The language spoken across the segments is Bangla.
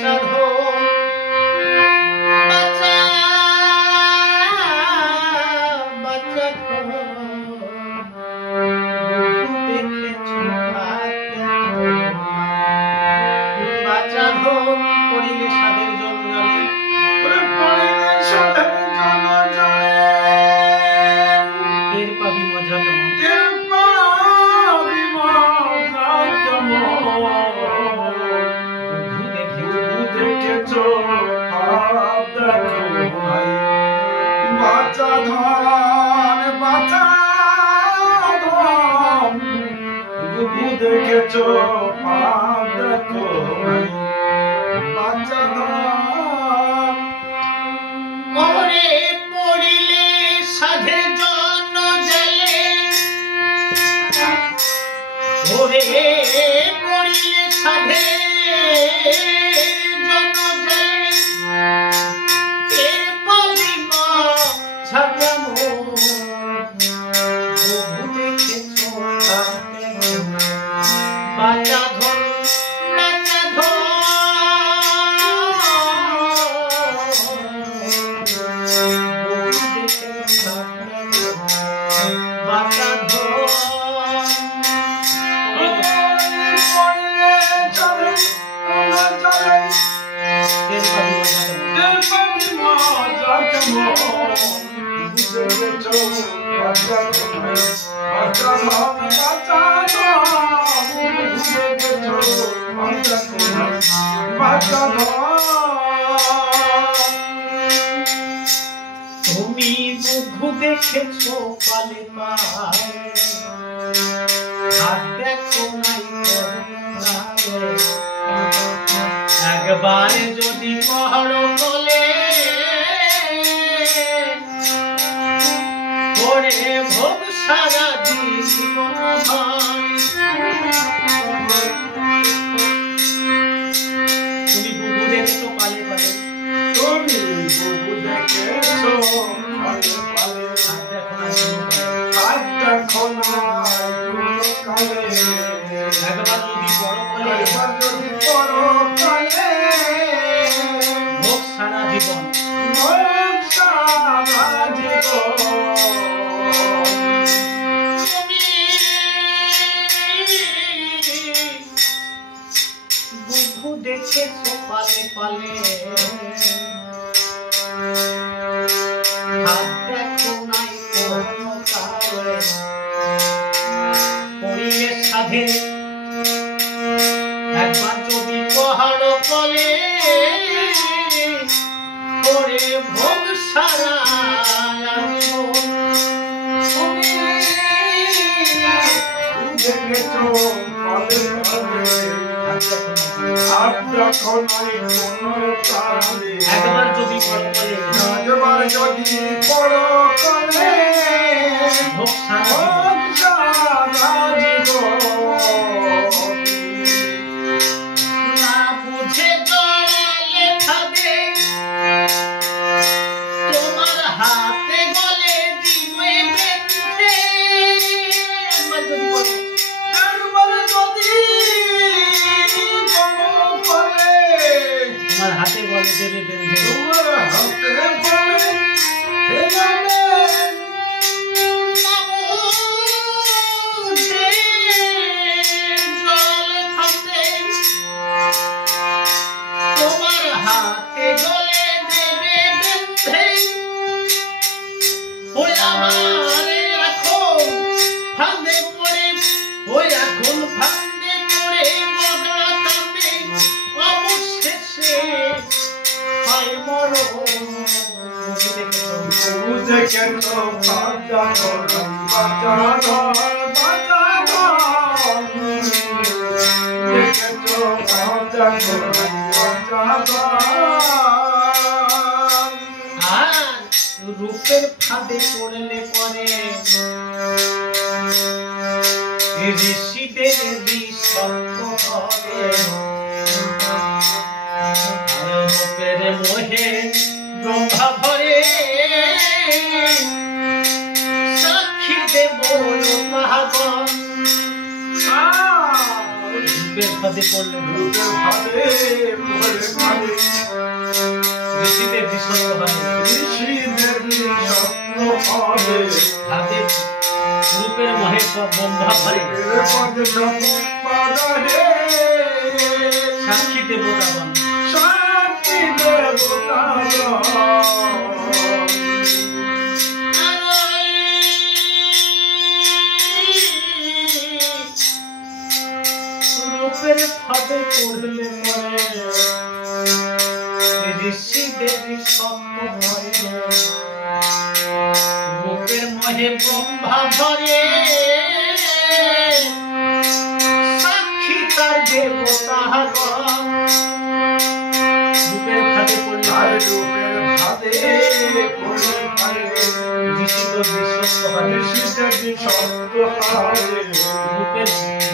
বাঁচা ধন বাঁচা বাঁচা ধন দেখেছো বাঁচা ধন করিলে সাধের জল জলে করিলে সাধের জল জলে টের পাবি মজা কেমন টের পাবি মজা কেমন দেখেছো বাঁচা ধন বাঁচা ধন বুবু দেখেছো দেখো বাঁচা ধন ওরে পড়িলে সাধে জন জলে ওরে পড়িলে সাধে বাঁচা ধন বাঁচা ধন বাঁচা ধন তুমি বুকু দেখেছো পালে হাত দেখো নাই একবার যদি পাহাড় বলে পড়ে ভোগ সারা জীবন তুমি বুকু দেখেছো পালে পালে তুমি বুকু দেখেছো পালে পালে হাত দেখো নাই কোনো কালে একবার যদি বড় বলে একবার যদি বড় কালে ভোগ সারা জীবন ভোগ সারা জীবন তুমি বুকু দেখেছো পালে পালে হাত দেখো নাই কোনো কালে পড়িলে সাধে একবার যদি পাহাড় কলে পড়ে ভোগ সারা দেখেছো পালে পালে একবার যদি বড় কলে একবার যদি বড় কলে ভোগ সারা জীবন না বুঝে জড়ালে খাবে তোমার হাতে গলে দিবে বেঁধে একবার যদি বড় তোমার হাতে বলে দেবে বেঁধে তোমার হাতে বলে তোমার হাতে গলে দেবে বেঁধে ওই আমার এখন ফাঁদে পড়ে ওই এখন ফাঁদে পড়ে মগা কাঁদে অবশেষে হয় মরণ দেখেছো বাঁচা ধন বাঁচা ধন বাঁচা ধন দেখেছো বাঁচা ধন বাঁচা ধন আর রূপের ফাঁদে পড়লে পরে ঋষিদের সত্য হবে রূপের মোহে ব্রহ্মা ভরে সাক্ষী দেব পাবন রূপের ফাঁদে পড়লেন ঋষিদের বিসর্গ হয় হাতে রূপের মহে ব্রহ্মা ধরে সাক্ষী দেবতাগণ রূপের ফাঁদে পড়লে ঋষিদের সত্য ভয় রূপের মহে ব্রহ্মা ধরে সাক্ষী তার দেবতাগণ রূপের ফাঁদে পড়লে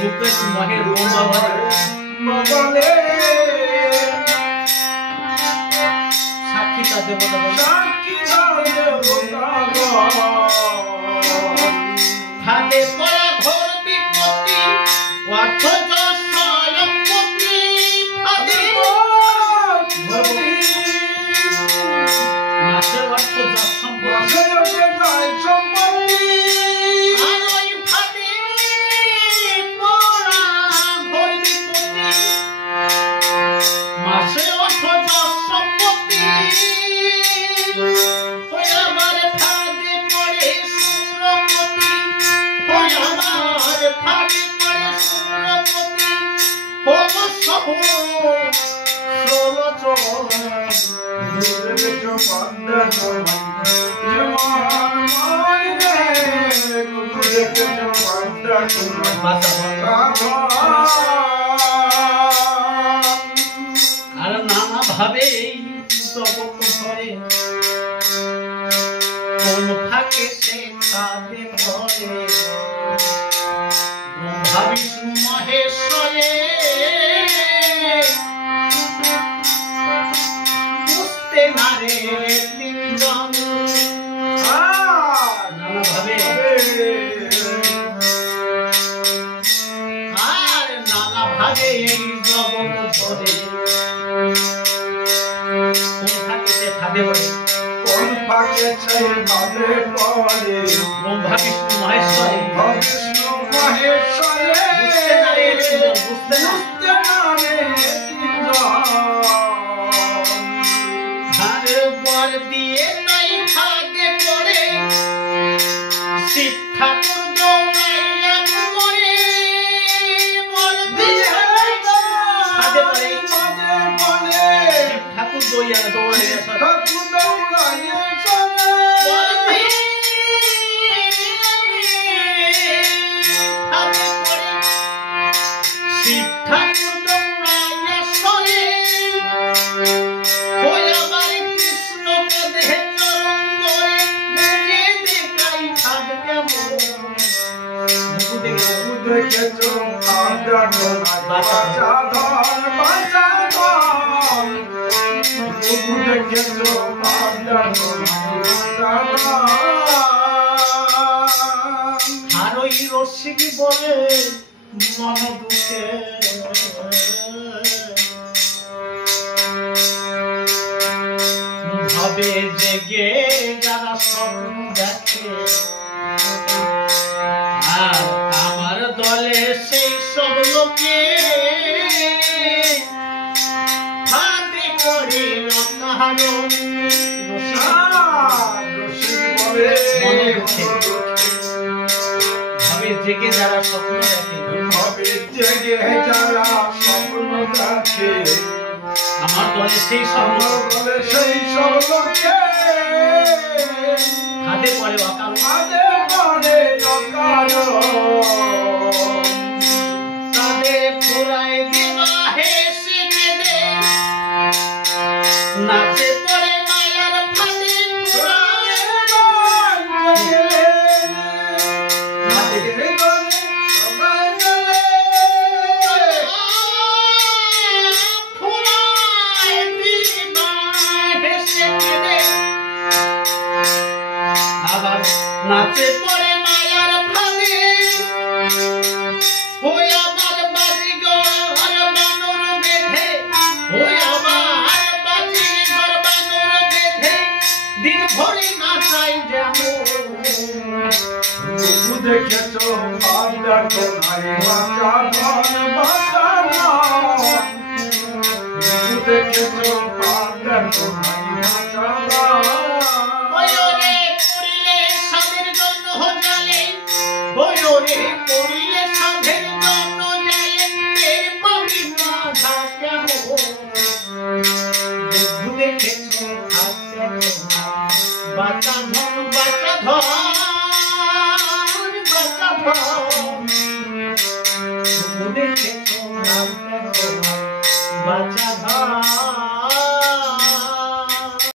রূপের মহে ব্রহ্মা ধরে সাক্ষী তার দেবতাগণ ফাঁদে পড়া ঘোর বিপত্তি অথচ স্বয়ংপতি ফাঁদে মাসের অর্থ যশ সম্পত্তি আর ওই ফাঁদে পড়া ঘোর বিপত্তি মাসের অর্থ যশ সম্পত্তি আমার ফাঁদে পড়ে সুরপতি আমার ফাঁদে পড়ে সুরপতি সহ আর নানা ভাবে জগৎ ধরে কোন ফাঁকে সে ফাঁদে পড়ে ব্রহ্মা বিষ্ণু মহেশ্বরে বুঝতে না রে তিনজন নানা ভাবে আর নানা ভাবে এই জগৎ ধরে কোন ফাঁকে সে ফাঁদে পড়ে ব্রহ্মা বিষ্ণু মহেশ্বরে বুঝতে না বর দিয়ে তাই ফাঁদে পড়ে শিব ঠাকুর দৌড়াইয়া মরে বর দিয়ে ফাঁদে পড়ে শিব ঠাকুর দৌড়াইয়া শিব ঠাকুর দৌড়াইয়া সরে ওই আমার কৃষ্ণ পদে চরণ ধরে যে দেখাই ফাঁদ কেমন আর ওই রসিক বলে মন দুঃখে ভাবে জেগে যারা স্বপ্ন দেখে আর আমার দলে সেই সব লোকে ফাঁদে পড়ে অকারণ মনে দুঃখে ভাবে জেগে যারা স্বপ্ন দেখে আমার দলে সেই সব হাতে পড়ে তাদের ফুরাই দেবা হেসে কেঁদে নাচে পড়ে মায়ার ফাঁদে নাচে পড়ে মায়ার ফাঁদে দেখেছো ভাব দেখো নাই বাঁচা ধন বাঁচা ধন দেখেছো ভাব দেখো নাই বাঁচা ধন বয়রে পড়িলে সাধের জন্য জালে বয়রে পড়িলে সাধের জন্য জালে এর পাবি বাধা কেমন বন্ধু দেখেছো ভাব দেখো বাঁচা ধন বাঁচা ধন বাঁচা ধন বন্ধু দেখেছো ভাব দেখো বাঁচা